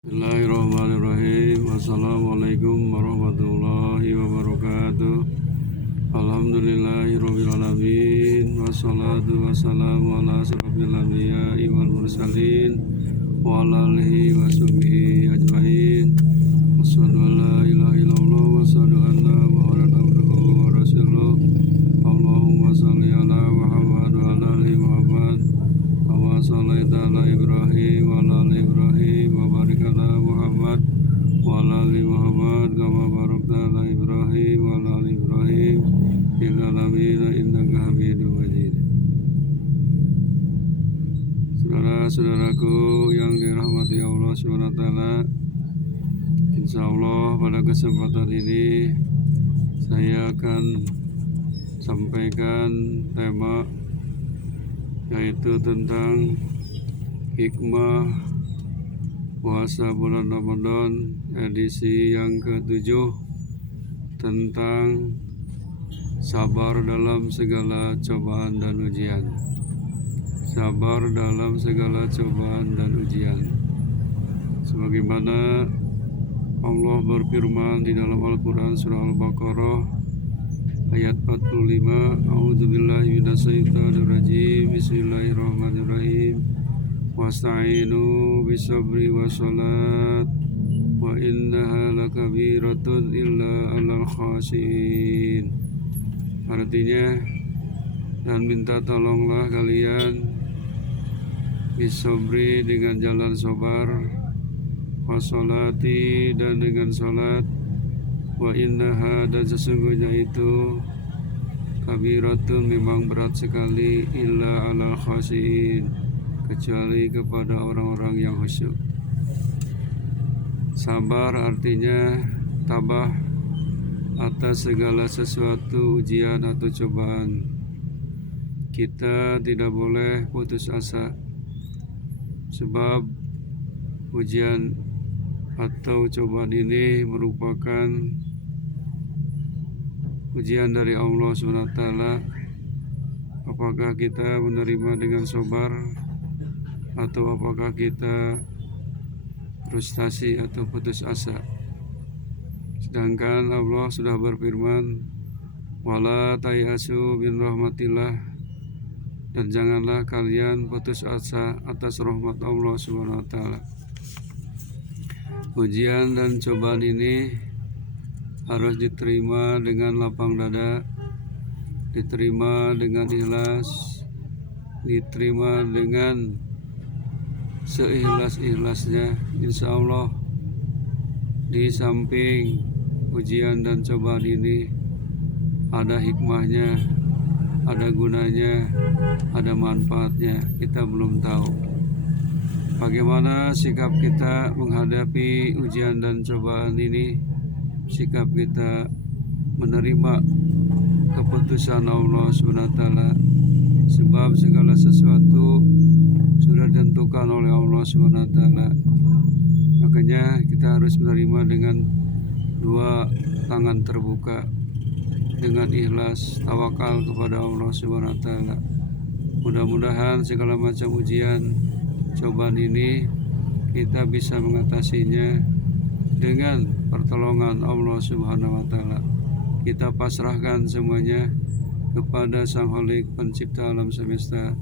Bismillahirrahmanirrahim. Assalamualaikum warahmatullahi wabarakatuh. Alhamdulillahirabbil alamin. Wassalatu wassalamu ala asyrofil anbiya'i wal mursalin wa ala alihi washabihi ajmain. Asyhadu an la ilaha illallah wa asyhadu anna Muhammadan abduhu wa rasuluh. Allahumma shalli ala Muhammad wa ala ali Muhammad. Kama shallaita ala Ibrahim wa ala ali Ibrahim wa barik ala Muhammad wa ala ali Muhammad kama barakta ala Ibrahim wa ala ali Ibrahim fil alamin innaka Hamidum Majid. Saudara-saudaraku yang dirahmati Allah Subhanahu wa taala, insyaallah pada kesempatan ini saya akan sampaikan tema yaitu tentang hikmah puasa bulan Ramadan edisi yang ke-7, tentang sabar dalam segala cobaan dan ujian. Sabar dalam segala cobaan dan ujian. Sebagaimana Allah berfirman di dalam Al-Quran surah Al-Baqarah ayat 45, A'udzubillahi minasyaitonir rajim. Bismillahirrahmanirrahim. Wasta'inu bisabri wassalat wa innaha lakabiratun illa 'alal khashiin. Artinya, dan minta tolonglah kalian bisabri dengan jalan sabar, wassalati dan dengan salat, wa innaha dan sesungguhnya itu kabiratun memang berat sekali, illa ala khashiin kecuali kepada orang-orang yang khusyuk. Sabar artinya tabah atas segala sesuatu ujian atau cobaan. Kita tidak boleh putus asa, sebab ujian atau cobaan ini merupakan ujian dari Allah SWT. Apakah kita menerima dengan sabar, atau apakah kita frustasi atau putus asa? Sedangkan Allah sudah berfirman, wala tayasu min rahmatillah, dan janganlah kalian putus asa atas rahmat Allah SWT. Ujian dan cobaan ini harus diterima dengan lapang dada, diterima dengan ikhlas, diterima dengan seikhlas-ikhlasnya. Insya Allah di samping ujian dan cobaan ini ada hikmahnya, ada gunanya, ada manfaatnya. Kita belum tahu bagaimana sikap kita menghadapi ujian dan cobaan ini. Sikap kita menerima keputusan Allah SWT, sebab segala sesuatu sudah ditentukan oleh Allah SWT. Makanya kita harus menerima dengan dua tangan terbuka, dengan ikhlas, tawakal kepada Allah SWT. Mudah-mudahan segala macam ujian, cobaan ini kita bisa mengatasinya dengan pertolongan Allah Subhanahu wa taala. Kita pasrahkan semuanya kepada Sang Khalik, pencipta alam semesta,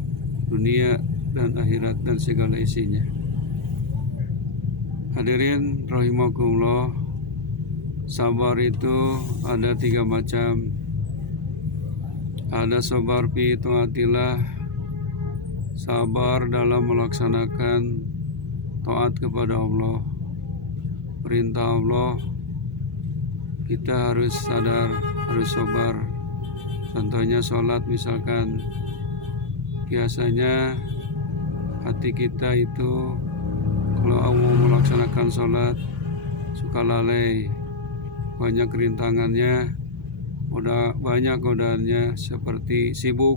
dunia dan akhirat dan segala isinya. Hadirin rahimakumullah, sabar itu ada 3 macam. Ada sabar fi taatillah, sabar dalam melaksanakan taat kepada Allah, perintah Allah. Kita harus sadar, harus sabar. Contohnya sholat misalkan, biasanya hati kita itu kalau mau melaksanakan sholat suka lalai, banyak rintangannya, udah banyak godaannya seperti sibuk,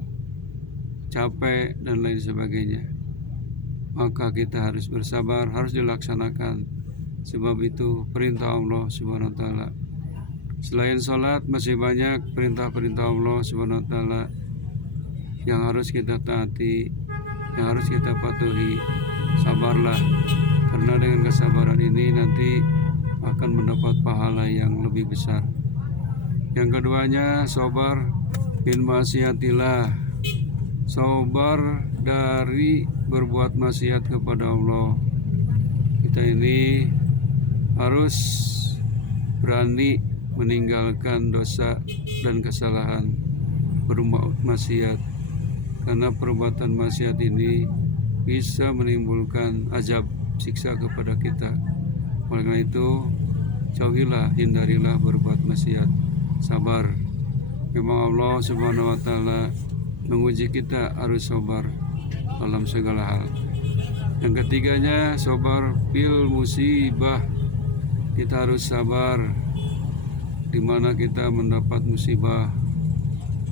capek dan lain sebagainya. Maka kita harus bersabar, harus dilaksanakan, sebab itu perintah Allah Subhanahu wa taala. Selain sholat masih banyak perintah-perintah Allah Subhanahu wa taala yang harus kita taati, yang harus kita patuhi. Sabarlah, karena karena dengan kesabaran ini nanti akan mendapat pahala yang lebih besar. Yang keduanya, sabar bin maksiatillah, sabar dari berbuat maksiat kepada Allah. Kita ini harus berani meninggalkan dosa dan kesalahan bermaksiat, karena perbuatan maksiat ini bisa menimbulkan azab siksa kepada kita. Oleh karena itu, jauhilah, hindarilah berbuat maksiat. Sabar. Memang Allah Subhanahu wa taala menguji kita harus sabar dalam segala hal. Yang ketiganya, sabar bil musibah. Kita harus sabar di mana kita mendapat musibah,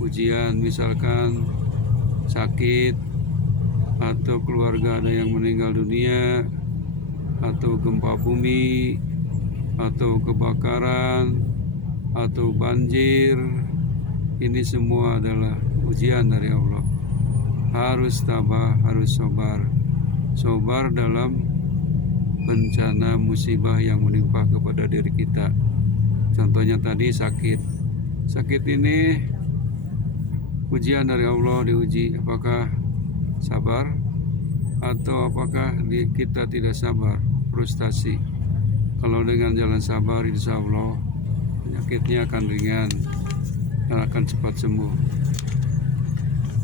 ujian, misalkan sakit, atau keluarga ada yang meninggal dunia, atau gempa bumi, atau kebakaran, atau banjir. Ini semua adalah ujian dari Allah. Harus tabah, harus sabar. Sabar dalam bencana musibah yang menimpa kepada diri kita. Contohnya tadi sakit. Sakit ini ujian dari Allah, diuji apakah sabar atau apakah kita tidak sabar, frustasi. Kalau dengan jalan sabar, insya Allah penyakitnya akan ringan dan akan cepat sembuh.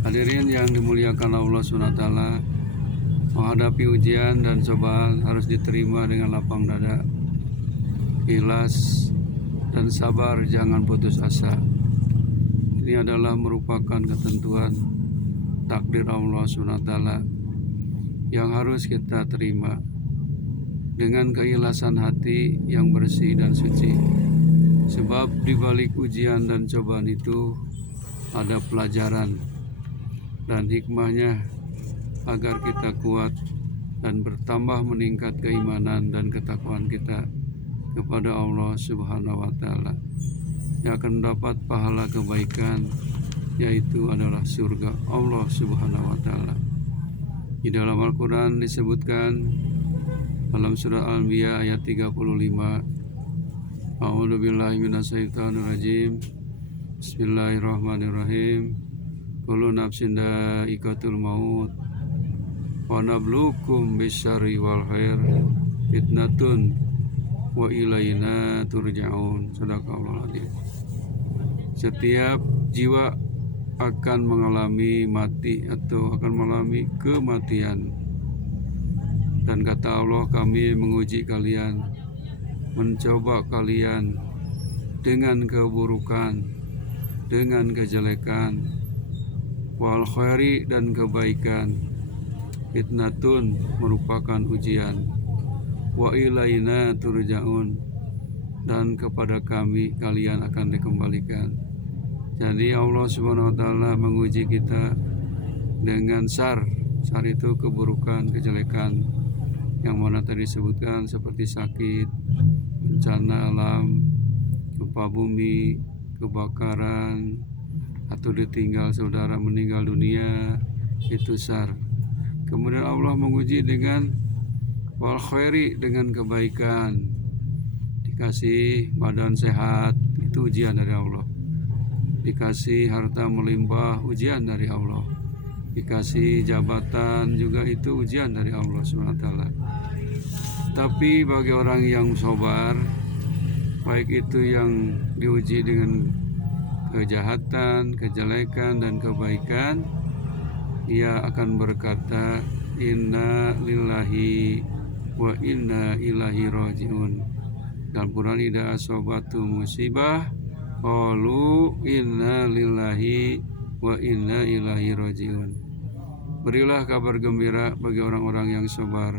Hadirin yang dimuliakan Allah SWT, menghadapi ujian dan cobaan harus diterima dengan lapang dada, ikhlas dan sabar, jangan putus asa. Ini adalah merupakan ketentuan takdir Allah SWT yang harus kita terima dengan keikhlasan hati yang bersih dan suci. Sebab di balik ujian dan cobaan itu ada pelajaran dan hikmahnya agar kita kuat dan bertambah meningkat keimanan dan ketakwaan kita kepada Allah Subhanahu wa taala, yang akan mendapat pahala kebaikan, yaitu adalah surga Allah Subhanahu wa taala. Di dalam Al-Qur'an disebutkan dalam surah Al-Anbiya ayat 35, A'udzu billahi minasyaitonir rajim. Bismillahirrahmanirrahim. Kullu nafsin dha'iqatul maut wa nabluukum bisyarri wal khair fitnatun wa ilaina turja'un. Sadaqallahul adzim. Setiap jiwa akan mengalami mati atau akan mengalami kematian. Dan kata Allah, kami menguji kalian, mencoba kalian dengan keburukan, dengan kejelekan, wal khairi dan kebaikan, fitnatun merupakan ujian, wa ilaina turja'un dan kepada kami kalian akan dikembalikan. Jadi Allah Subhanahu wa taala menguji kita dengan sar itu keburukan, kejelekan yang mana tadi disebutkan seperti sakit, bencana alam, gempa bumi, kebakaran, atau ditinggal saudara meninggal dunia, itu sar. Kemudian Allah menguji dengan wal khairi, dengan kebaikan, dikasih badan sehat, itu ujian dari Allah. Dikasih harta melimpah, ujian dari Allah. Dikasih jabatan juga, itu ujian dari Allah SWT. Tapi bagi orang yang sabar, baik itu yang diuji dengan kejahatan, kejelekan, dan kebaikan, ia akan berkata, inna lillahi wa inna ilaihi rajiun. Dalam Quran, idza asabatu musibah qalu inna lillahi wa inna ilaihi rajiun. Berilah kabar gembira bagi orang-orang yang sabar.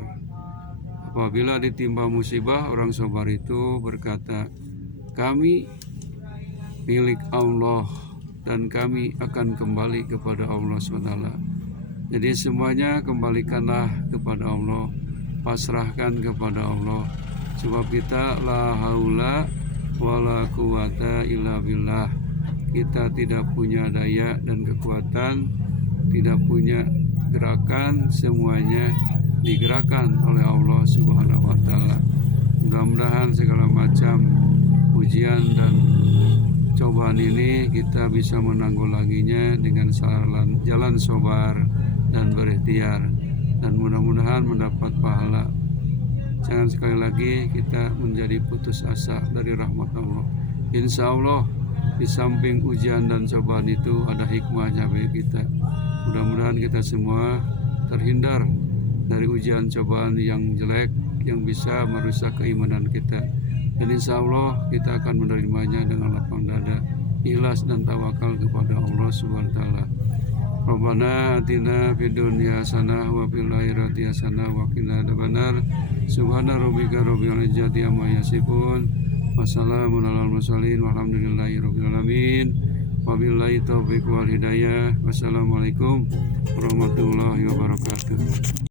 Apabila ditimpa musibah, orang sabar itu berkata, kami milik Allah dan kami akan kembali kepada Allah SWT. Jadi semuanya kembalikanlah kepada Allah, pasrahkan kepada Allah. Sebab kita la haula wala quwata illa billah. Kita tidak punya daya dan kekuatan, tidak punya gerakan, semuanya digerakkan oleh Allah Subhanahu wa Ta'ala. Mudah-mudahan segala macam ujian dan cobaan ini kita bisa menanggulanginya dengan jalan sabar dan berikhtiar, dan mudah-mudahan mendapat pahala. Jangan sekali lagi kita menjadi putus asa dari rahmat Allah. Insya Allah di samping ujian dan cobaan itu ada hikmahnya bagi kita. Mudah-mudahan kita semua terhindar dari ujian cobaan yang jelek yang bisa merusak keimanan kita. Dan insya Allah kita akan menerimanya dengan lapang dada, ikhlas dan tawakal kepada Allah Subhanahu wa Ta'ala. Rabbana atina fid dunya hasanah wa fil akhirati hasanah wa qina adzabannar. Subhana rabbika rabbil izzati amma yasifun. Wassalamun alal mursalin walhamdulillahi rabbil alamin. Wabillahi taufiq wal hidayah. Wassalamualaikum warahmatullahi wabarakatuh.